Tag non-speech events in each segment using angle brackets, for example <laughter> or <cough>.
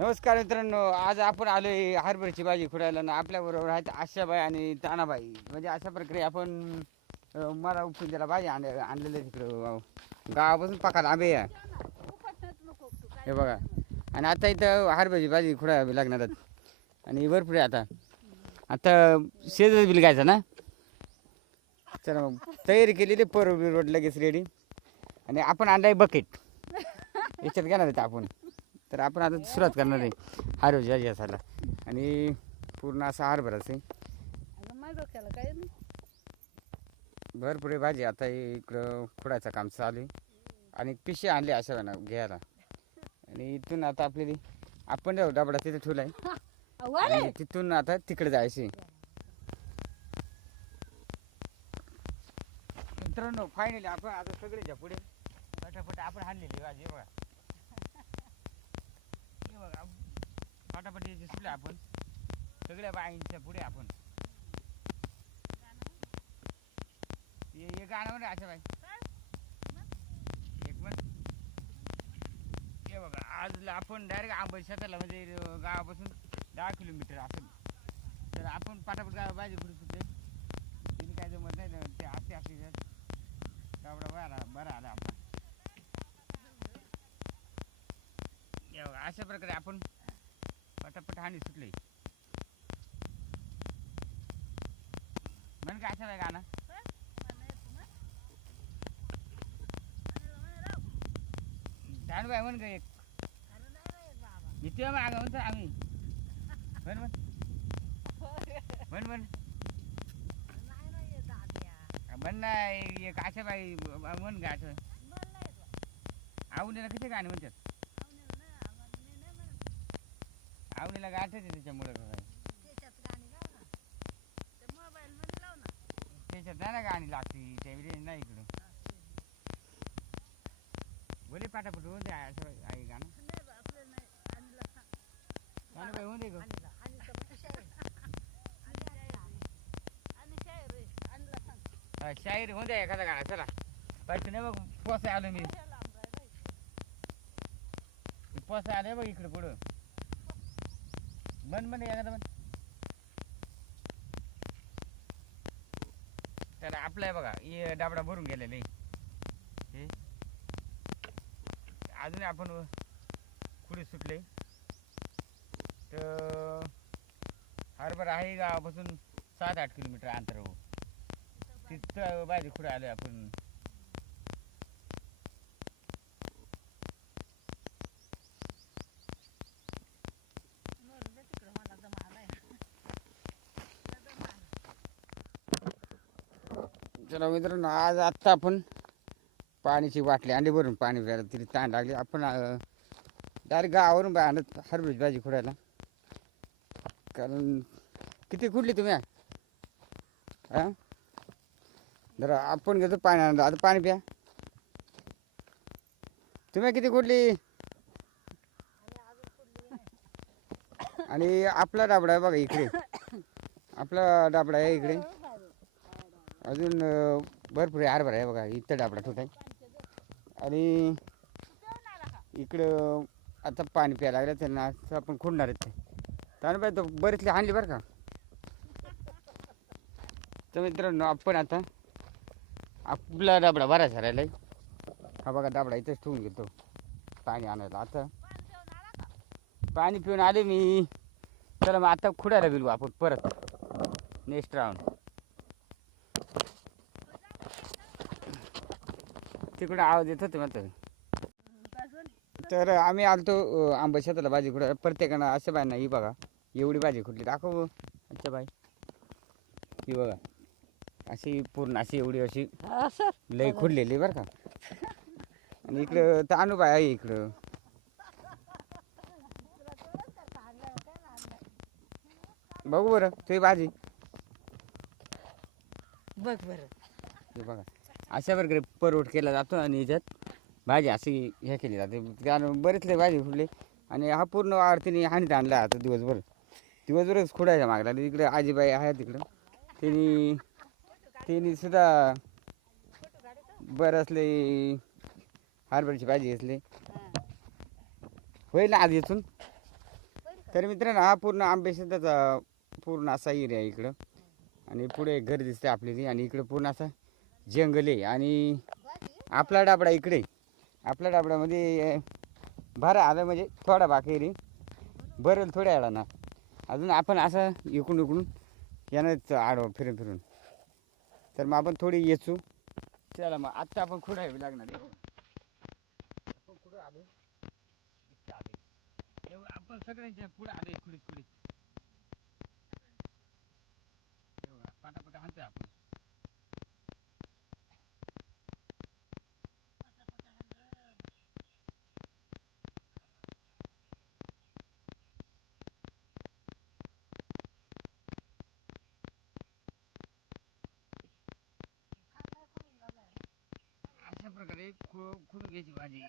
नमस्कार मित्रांनो आज आपण आलोय हरभऱ्याची भाजी खुडायला ना आपल्या बरोबर आहेत आशाबाई आणि तानाबाई. म्हणजे अशा प्रकारे आपण अं, मला उपटून त्याला भाजी आण आणलेलं आहे तिकडं गावापासून पाकाला आंबे या हे बघा. आणि आता इथं हरभऱ्याची भाजी खुडावी लागणार आहेत. आणि भरपूर आहे आता. आता शेजच बिल घ्यायचा ना? चला मग. तयारी केलेली पर रोड लगेच रेडी आणि आपण आणलाय बकेट याच्यात घेणार आहेत आपण. तर आपण आता सुरुवात करणार आहे. हरभऱ्याची भाजी असायला आणि पूर्ण असा हरभराच आहे. भरपूर भाजी. आता हे इकडं खुडायचं काम चालू आहे. आणि पिशे आणले अशा वेळेला घ्यायला. आणि इथून आता आपल्याला आपण जाऊ डबडा तिथे ठेवलाय. <laughs> तिथून आता तिकडे जायचे मित्रांनो फायनली आपण आता सगळेच्या पुढे पटापट आपण हाणलेली भाजी हे बघा. हे बघा पटापट दिसले आपण. सगळ्या बाईंच्या पुढे आपण. हे हे गाणं म्हणे बाई. एक मिनिट. हे बघा आज आपण डायरेक्ट आंबट शेताला म्हणजे गावापासून दहा किलोमीटर असेल तर आपण पाटापट गाव पाहिजे कुठे सुटते तिने काय जमत नाही ते असते असते गावडा बरा बरा आला आपण. हे बघा, अशा प्रकारे आपण पटापट हानी सुटले. म्हण का अशा गाणं? बाय म्हण का एक? इथे मागा म्हणतो आम्ही. म्हण म्हण. म्हण म्हण. म्हण नाही एक आशा बाई म्हण गा असं? आवडीला कसे गाणे म्हणतात? आवडीला गाठच आहे त्याच्यामुळे त्याच्यात नाही ना गाणी लागते त्या रेंज नाही इकडं. बोले पाठापट होऊन द्या असं आहे गाणं. गाणं काय होऊन दे गं. शाहीर होऊन द्या एखादा गाणं चला. पाहिजे नाही बघ पोसा आलो मी. पोसा आले बघ इकडे पुढं. बंद बंद एखादा बंद. तर आपलं आहे बघा हे डाबडा भरून गेलेलं हे अजून आपण पुढे सुटले. तर हरभर आहे गावापासून सात आठ किलोमीटर अंतरावर. तिथं बाजी खुडे आलोय आपण. चला मित्रांनो आज आत्ता आपण पाण्याची बाटली अंडी भरून पाणी प्यायला तरी ताण लागली. आपण डायरेक्ट गावावरून बा आणत हरभऱ्याची भाजी खुडायला. कारण किती खुडली तुम्ही? हा? जरा आपण घेतो पाणी आणलं आता पाणी प्या. तुम्ही किती खुडली? आणि आपला डाबडा आहे बघा इकडे. आपला डाबडा आहे इकडे. अजून अं, भरपूर आहे हरभरा आहे बघा इथं डाबडा ठेवत आहे आणि इकडं आता पाणी प्यायला लागलं त्यांना असं आपण खुडणार आहेत ते. त्यानं पाहिजे तो बरेचले आणली बरं का? तर मित्रांनो आपण आता आपला डाबडा बराच राहिला हा बघा डाबडा इथंच ठेवून घेतो. पाणी आणायला. आता पाणी पिऊन आले मी. चला मग आता खुडायला बिलू आपण परत. नेक्स्ट राऊंड तिकडे आवाज येत होते म्हणतो. तर आम्ही आलतो अं, आंबा शेताला भाजी खुडायला प्रत्येकानं असं बाय नाही ही बघा एवढी भाजी खुडली दाखव अच्छा बाई. ही बघा अशी पूर्ण अशी एवढी अशी लई खुडलेली बरं का. आणि इकडं तांदूळ आहे इकडं. बघू बरं तुझी भाजी. बघ बर. हे बघा. अशा प्रकारे परवट केला जातो आणि याच्यात भाजी अशी हे केली जाते. कारण बरेचले भाजी फुटले आणि हा पूर्ण आरतीने हानीत आणला आता दिवसभर. दिवसभरच खुडायचा मागला. आणि इकडे आजीबाई आहे तिकडं. त्यांनी त्यांनी सुद्धा असले हरभऱ्याची भाजी घेतली. होईल ना आज इथून? तर मित्रांनो हा पूर्ण आंबेशेताचा पूर्ण असा एरिया आहे इकडं. आणि पुढे घर दिसते आपली आणि इकडं पूर्ण असं जंगल आहे आणि आपला डाबडा इकडे. आपल्या डाबड्यामध्ये भरा आलं म्हणजे थोडा बाकी रे. भरेल थोड्या ना अजून आपण असं इकडून इकडून यानं आडवं फिरून फिरून. तर मग आपण थोडी येचू. चला मग आत्ता आपण खुडा यावी लागणार आहे. एवढं आपण सगळ्यांच्या पुढे आले खुडीत खुडीत एवढा पाटापाटा हाणतोय आपण अशा प्रकारे खु- खुडून घ्यायची भाजी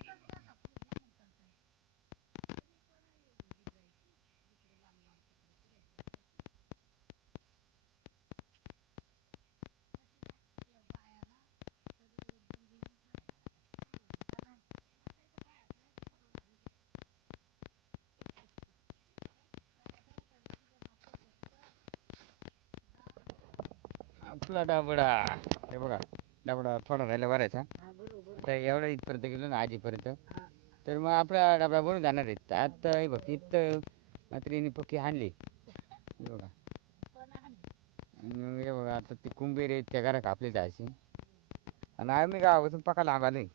आपला डाबडा. हे बघा डाबडा थोडा राहिला भरायचा तर एवढा इथपर्यंत गेलो ना आजीपर्यंत तर मग आपला डबा बनून जाणार आहे. आता हे बघ इथं मात्र हिने पक्की हाणली हे बघा. मग हे बघा आता ती कुंभीर आहे त्या घरा कापली जायची. आणि आम्ही गावापासून पका लांब आलोय.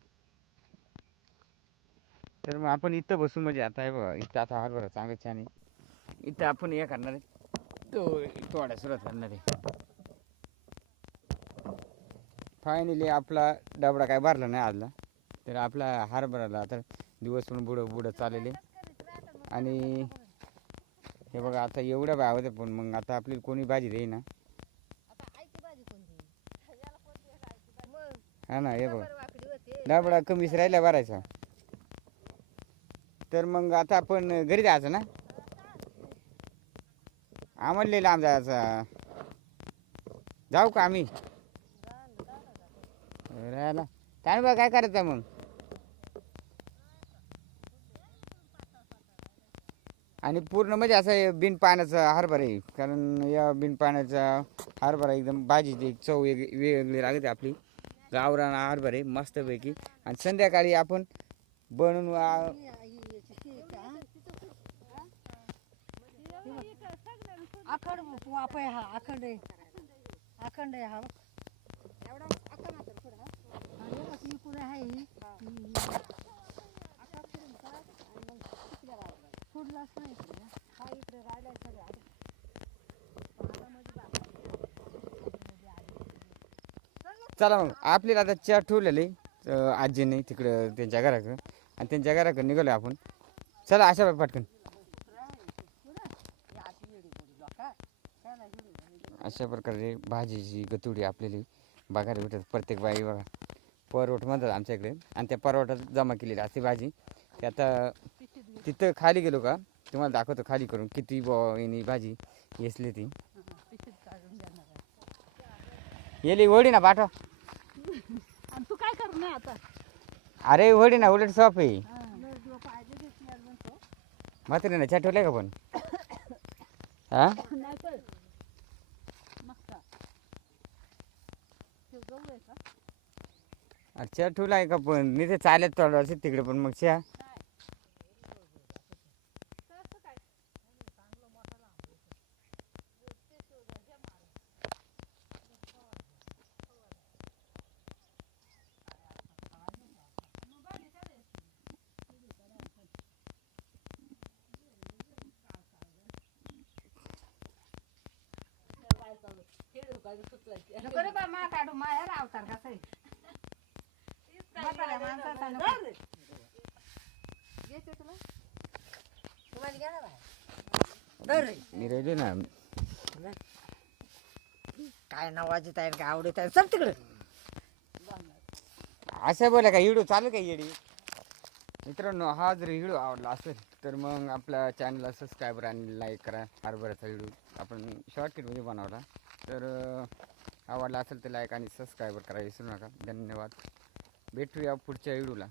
तर मग आपण इथं बसून म्हणजे आता हे बघा इथं आता हरभरा चांगलं छान आहे. इथं आपण हे करणार आहे. तो तोड्या सुरुवात करणार आहे. फायनली आपला डबडा काय भरला नाही आजला. तर आपला हरभराला तर दिवस पण बुडं बुडं चालले आणि हे बघा आता एवढ्या बाय होत्या पण मग आता आपली कोणी भाजी देई ना हा ना हे बघा. डबडा कमीच राहिला भरायचा. तर मग आता आपण घरी जायचं ना? आम्हाला लांब जायचा. जाऊ का आम्ही राहिला काय बा काय करायचं मग? आणि पूर्ण म्हणजे असं बिन पाण्याचा हरभरा आहे. कारण या बिन पाण्याचा हरभरा एकदम भाजीची चव वेग वेगळी लागते आपली. गावरान हरभरा आहे मस्तपैकी. आणि संध्याकाळी आपण बनवून अखंड वाप आहे हा अखंड आहे. अखंड आहे हा आहे फुडलाच नाही हा इकडे राहिलाय सगळं चला मग आपल्याला आता चार ठेवलेले आजीने तिकडं त्यांच्या घराकडं. आणि त्यांच्या घराकडं निघालो आपण. चला अशा पटकन. अशा प्रकारे भाजीची गतुडी आपल्याला बघायला भेटत. प्रत्येक बाई बघा. परवट म्हणतात आमच्या इकडे आणि त्या परवटात जमा केलेली असते भाजी. ते आता तिथं खाली गेलो का तुम्हाला दाखवतो खाली करून किती बॉ भाजी येसली ती. येली वडी ना पाठव. तू काय कर ना आता? अरे वडी ना उलट सॉप आहे. म्हातारी ना चहा ठेवलाय का पण? हा? नाही अच्छा मस्त आहे का पण? मी ते चालत थोडं असेल तिकडे पण मग च्या नको रे बा, मा काढू माया अवतार कसा आहे? म्हाताऱ्या माणसाचा नको. घे ते तुला? तुम्हाला घ्या ना बाहेर. मी राहिलो ना. काय नावाची आहे काय आवडत आहे चल तिकडे. असं बोला का व्हिडिओ चालू का येडी? मित्रांनो हा जर व्हिडिओ आवडला असेल तर मग आपल्या चॅनलला सबस्क्राईबर आणि लाईक करा. हरभऱ्याचा व्हिडिओ आपण शॉर्टकटमध्ये बनवला. तर अं, आवडला असेल तर लाईक आणि सबस्क्राईबर करा. विसरू नका. धन्यवाद. भेटूया पुढच्या व्हिडिओला.